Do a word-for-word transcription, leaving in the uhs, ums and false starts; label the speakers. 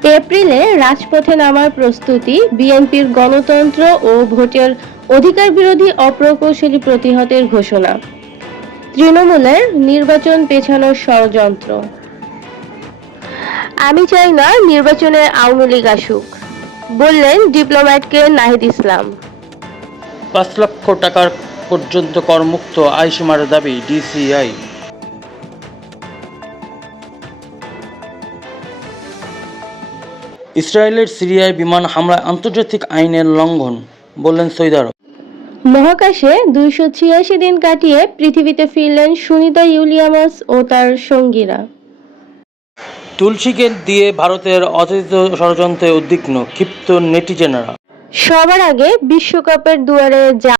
Speaker 1: এপ্রিলে রাজপথে নামার প্রস্তুতি, বিএনপির গণতন্ত্র ও ভোটের অধিকার বিরোধী অপ্রকৌশলী প্রতিহতের ঘোষণা, তৃণমূলের নির্বাচন পেছানোর ষড়যন্ত্র। আমি চাই না নির্বাচনে আওয়ামী লীগ আসুক, বললেন ডিপ্লোম্যাটকে নাহিদ ইসলাম।
Speaker 2: পাঁচ লক্ষ টাকার পর্যন্ত করমুক্ত আয়সীমার দাবি ডিসিআই। ইসরায়েলের সিরিয়ায় বিমান হামলায় আন্তর্জাতিক আইনের লঙ্ঘন, বললেন সৌদি আরব।
Speaker 1: মহাকাশে দুইশো ছিয়াশি দিন কাটিয়ে পৃথিবীতে ফিরলেন সুনিতা উইলিয়ামস ও তার সঙ্গীরা।
Speaker 2: তুলসীকে দিয়ে ভারতের অতর্কিত ষড়যন্ত্রে উদ্বিগ্ন, ক্ষিপ্ত নেটিজেনরা।
Speaker 1: সবার আগে বিশ্বকাপের দুয়ারে